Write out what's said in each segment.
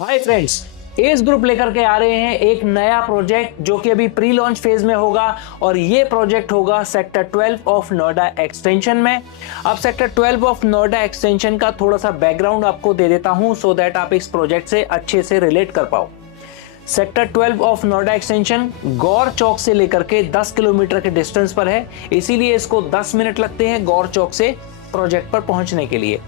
Hi friends, S group लेकर के आ रहे हैं एक नया प्रोजेक्ट जो कि अभी प्री लॉन्च फेज में होगा और ये प्रोजेक्ट होगा सेक्टर 12 ऑफ नोएडा एक्सटेंशन में। अब सेक्टर 12 ऑफ नोएडा एक्सटेंशन का थोड़ा सा बैकग्राउंड आपको दे देता हूं सो दैट आप इस प्रोजेक्ट से अच्छे से रिलेट कर पाओ। सेक्टर 12 ऑफ नोएडा एक्सटेंशन गौर चौक से लेकर के 10 किलोमीटर के डिस्टेंस पर है, इसीलिए इसको 10 मिनट लगते हैं गौर चौक से प्रोजेक्ट पर पहुंचने के लिए।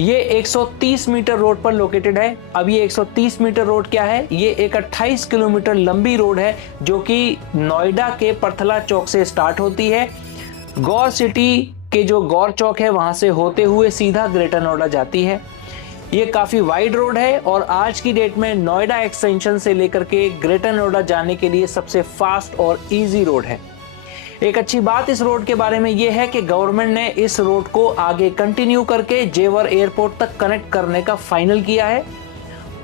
ये 130 मीटर रोड पर लोकेटेड है। अब ये 130 मीटर रोड क्या है? ये एक 28 किलोमीटर लंबी रोड है जो कि नोएडा के परथला चौक से स्टार्ट होती है। गौर सिटी के जो गौर चौक है वहां से होते हुए सीधा ग्रेटर नोएडा जाती है। ये काफी वाइड रोड है और आज की डेट में नोएडा एक्सटेंशन से लेकर के ग्रेटर नोएडा जाने के लिए सबसे फास्ट और इजी रोड है। एक अच्छी बात इस रोड के बारे में यह है कि गवर्नमेंट ने इस रोड को आगे कंटिन्यू करके जेवर एयरपोर्ट तक कनेक्ट करने का फाइनल किया है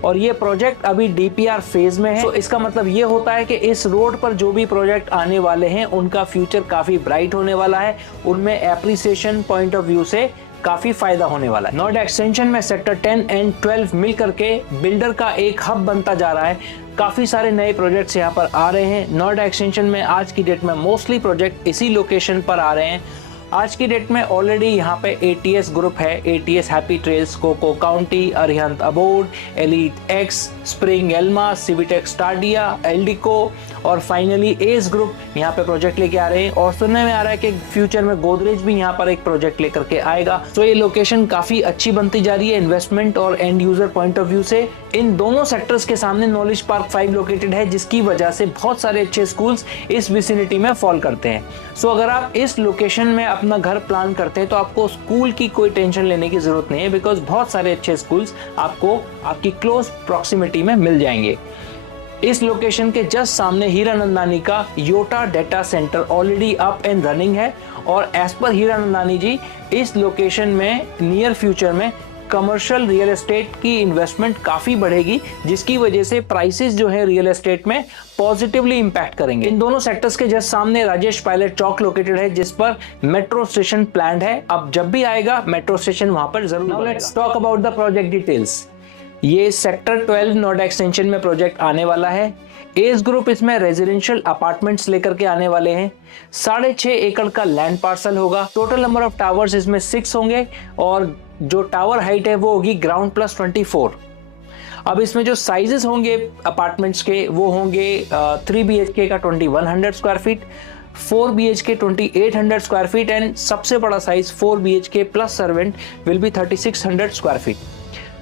और ये प्रोजेक्ट अभी डीपीआर फेज में है। तो इसका मतलब ये होता है कि इस रोड पर जो भी प्रोजेक्ट आने वाले हैं उनका फ्यूचर काफी ब्राइट होने वाला है, उनमें एप्रिसिएशन पॉइंट ऑफ व्यू से काफी फायदा होने वाला है। नोएडा एक्सटेंशन में सेक्टर 10 एंड 12 मिल करके बिल्डर का एक हब बनता जा रहा है। काफी सारे नए प्रोजेक्ट्स यहाँ पर आ रहे हैं। नोएडा एक्सटेंशन में आज की डेट में मोस्टली प्रोजेक्ट इसी लोकेशन पर आ रहे हैं। आज की डेट में ऑलरेडी यहाँ पे एटीएस ग्रुप है, ATS Happy Trails, Coco County, Arihant Abode, Elite X, Spring Elma, Civitech Stadia, Eldeco और फाइनली एस ग्रुप यहाँ पे प्रोजेक्ट लेके आ रहे हैं। और सुनने में आ रहा है कि फ्यूचर में गोदरेज भी यहाँ पर एक प्रोजेक्ट लेकर के आएगा। तो ये लोकेशन काफी अच्छी बनती जा रही है इन्वेस्टमेंट और and user point of view से। इन दोनों सेक्टर्स के सामने नॉलेज पार्क 5 लोकेटेड है, जिसकी वजह से बहुत सारे अच्छे स्कूल्स इस विसिनिटी में फॉल करते हैं। सो अगर आप इस लोकेशन में अपना घर प्लान करते हैं तो आपको स्कूल की कोई टेंशन लेने की जरूरत नहीं है, बिकॉज बहुत सारे अच्छे स्कूल्स आपको आपकी क्लोज प्रॉक्सिमिटी में मिल जाएंगे। इस लोकेशन के जस्ट सामने हीरानंदानी का Yotta data center already up and running है और एज पर हीरानंदानी जी इस लोकेशन में नियर फ्यूचर में कमर्शियल रियल एस्टेट की इन्वेस्टमेंट काफी बढ़ेगी, जिसकी वजह से प्राइसेस जो है रियल एस्टेट में पॉजिटिवली इंपैक्ट करेंगे। इन दोनों सेक्टर्स के जस्ट सामने राजेश पायलट चौक लोकेटेड है, जिस पर मेट्रो स्टेशन प्लान्ड है। अब जब भी आएगा मेट्रो स्टेशन वहां पर जरूर। Now let's talk about the project details. ये सेक्टर 12 नोएडा एक्सटेंशन में प्रोजेक्ट आने वाला है। एस ग्रुप इसमें रेजिडेंशियल अपार्टमेंट्स लेकर के आने वाले हैं। 6.5 एकड़ का लैंड पार्सल होगा। टोटल नंबर ऑफ टावर्स इसमें 6 होंगे और जो टावर हाइट है वो होगी ग्राउंड प्लस 24। अब इसमें जो साइजेस होंगे अपार्टमेंट्स के वो होंगे 3 BHK का 2100 square feet, 4 BHK 2800 square feet and सबसे बड़ा size 4 BHK plus servant will be 3600 square feet.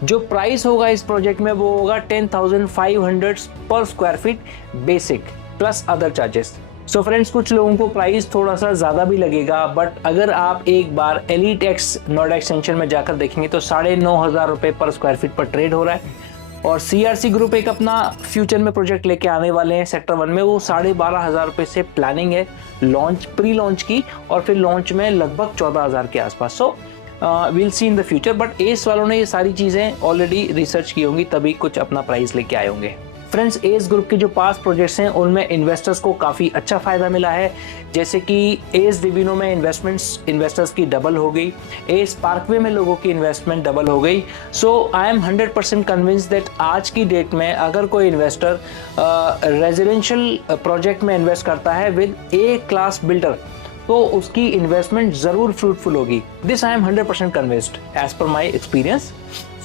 जो प्राइस होगा इस प्रोजेक्ट में वो होगा 10,500 पर square feet basic plus other charges. So friends, कुछ लोगों को प्राइस थोड़ा सा ज़्यादा भी लगेगा, बट अगर आप एक बार एलीट एक्स नोएडा एक्सटेंशन में जाकर देखेंगे तो 9,500 रुपये पर स्क्वायर फीट पर ट्रेड हो रहा है। और CRC ग्रुप एक अपना फ्यूचर में प्रोजेक्ट लेके आने वाले हैं सेक्टर 1 में, वो 12,500 रुपये से प्लानिंग है लॉन्च प्री लॉन्च की और फिर लॉन्च में लगभग 14,000 के आसपास। So will see in the future, but S वालों ने ये सारी चीज़ें ऑलरेडी रिसर्च की होंगी तभी कुछ अपना प्राइस लेके आए होंगे। फ्रेंड्स, एस ग्रुप के जो पास प्रोजेक्ट्स हैं उनमें इन्वेस्टर्स को काफ़ी अच्छा फायदा मिला है, जैसे कि एस डिविनो में इन्वेस्टर्स की डबल हो गई, एस पार्कवे में लोगों की इन्वेस्टमेंट डबल हो गई। सो आई एम 100% कन्विंस दैट आज की डेट में अगर कोई इन्वेस्टर रेजिडेंशियल प्रोजेक्ट में इन्वेस्ट करता है विद ए क्लास बिल्डर तो उसकी इन्वेस्टमेंट जरूर फ्रूटफुल होगी। This I am 100% convinced as per my experience.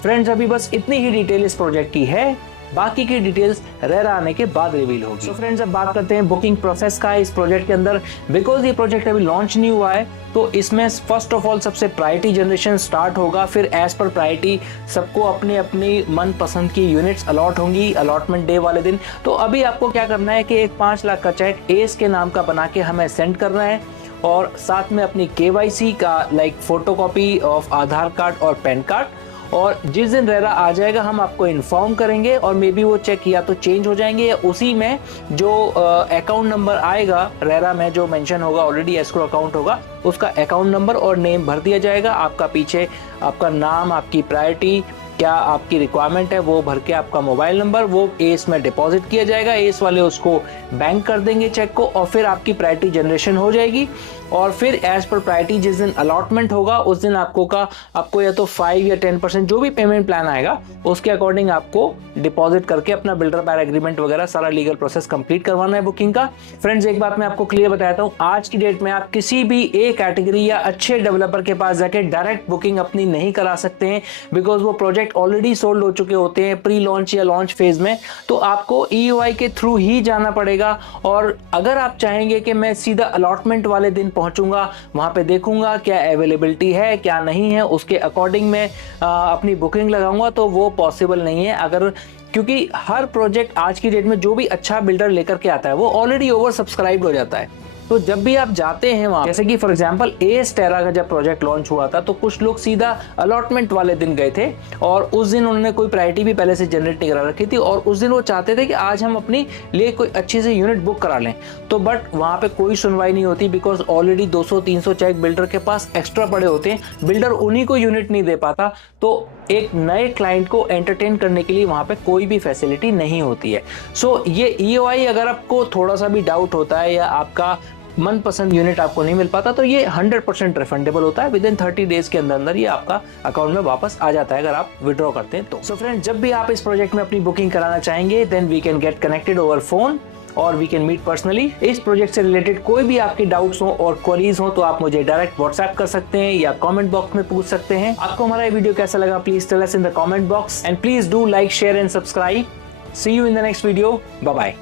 Friends, अभी बस इतनी ही डिटेल इस प्रोजेक्ट की है, बाकी की डिटेल्स रेरा आने के बाद रिवील होगी। तो फ्रेंड्स, अब बात करते हैं बुकिंग प्रोसेस का इस प्रोजेक्ट के अंदर। बिकॉज ये प्रोजेक्ट अभी लॉन्च नहीं हुआ है तो इसमें फर्स्ट ऑफ ऑल सबसे प्रायोरिटी जनरेशन स्टार्ट होगा, फिर एज पर प्रायोरिटी सबको अपनी अपनी मन पसंद की यूनिट्स अलॉट होंगी अलॉटमेंट डे वाले दिन। तो अभी आपको क्या करना है कि एक 5 लाख का चेक एस के नाम का बना के हमें सेंड करना है और साथ में अपनी KYC का like photocopy of Aadhaar card और पैन कार्ड, और जिस दिन रेरा आ जाएगा हम आपको इन्फॉर्म करेंगे और मे बी वो चेक या तो चेंज हो जाएंगे या उसी में जो अकाउंट नंबर आएगा रेरा में जो मेंशन होगा ऑलरेडी एस्क्रो अकाउंट होगा उसका अकाउंट नंबर और नेम भर दिया जाएगा। आपका पीछे आपका नाम, आपकी प्रायोरिटी, क्या आपकी रिक्वायरमेंट है वो भर के आपका मोबाइल नंबर वो एस में डिपॉजिट किया जाएगा। एस वाले उसको बैंक कर देंगे चेक को और फिर आपकी प्रायोरिटी जनरेशन हो जाएगी। और फिर एज पर प्रायोरिटी जिस दिन अलॉटमेंट होगा उस दिन आपको या तो 5 या 10% जो भी पेमेंट प्लान आएगा उसके अकॉर्डिंग आपको डिपॉजिट करके अपना बिल्डर बायर एग्रीमेंट वगैरह सारा लीगल प्रोसेस कंप्लीट करवाना है बुकिंग का। फ्रेंड्स, एक बात मैं आपको क्लियर बताता हूँ, आज की डेट में आप किसी भी ए कैटेगरी या अच्छे डेवलपर के पास जाके डायरेक्ट बुकिंग अपनी नहीं करा सकते हैं, बिकॉज वो प्रोजेक्ट ऑलरेडी सोल्ड हो चुके होते हैं प्री लॉन्च या लॉन्च फेज में। तो आपको EOI के थ्रू ही जाना पड़ेगा। और अगर आप चाहेंगे कि मैं सीधा अलॉटमेंट वाले दिन पहुंचूंगा, वहां पे देखूंगा क्या अवेलेबिलिटी है क्या नहीं है, उसके अकॉर्डिंग मैं अपनी बुकिंग लगाऊंगा, तो वो पॉसिबल नहीं है। क्योंकि हर प्रोजेक्ट आज की डेट में जो भी अच्छा बिल्डर लेकर के आता है वो ऑलरेडी ओवर सब्सक्राइब हो जाता है। तो जब भी आप जाते हैं वहां, जैसे कि फॉर एग्जांपल AS टेरा का जब प्रोजेक्ट लॉन्च हुआ था तो कुछ लोग सीधा अलॉटमेंट वाले दिन गए थे और उस दिन उन्होंने कोई प्रायोरिटी भी पहले से जनरेट नहीं करा रखी थी और उस दिन वो चाहते थे कि आज हम अपनी लिए कोई अच्छी से यूनिट बुक करा लें। तो बट वहां पे कोई सुनवाई नहीं होती, बिकॉज ऑलरेडी 200-300 चेक बिल्डर के पास एक्स्ट्रा पड़े होते हैं, बिल्डर उन्हीं को यूनिट नहीं दे पाता। तो एक नए क्लाइंट को एंटरटेन करने के लिए वहां पे कोई भी फैसिलिटी नहीं होती है। सो ये EOI अगर आपको थोड़ा सा भी डाउट होता है या आपका मनपसंद यूनिट आपको नहीं मिल पाता तो ये 100% रिफंडेबल होता है। विदिन 30 डेज के अंदर अंदर ये आपका अकाउंट में वापस आ जाता है अगर आप विड्रॉ करते हैं तो। सो फ्रेंड्स, जब भी आप इस प्रोजेक्ट में अपनी बुकिंग कराना चाहेंगे then we can get connected over phone और वी कैन मीट पर्सनली। इस प्रोजेक्ट से रिलेटेड कोई भी आपके डाउट्स हो और क्वेरीज हो तो आप मुझे डायरेक्ट व्हाट्सएप कर सकते हैं या कमेंट बॉक्स में पूछ सकते हैं। आपको हमारा ये वीडियो कैसा लगा please tell us in the comment box and please do like share and subscribe. See you in the next video. Bye bye.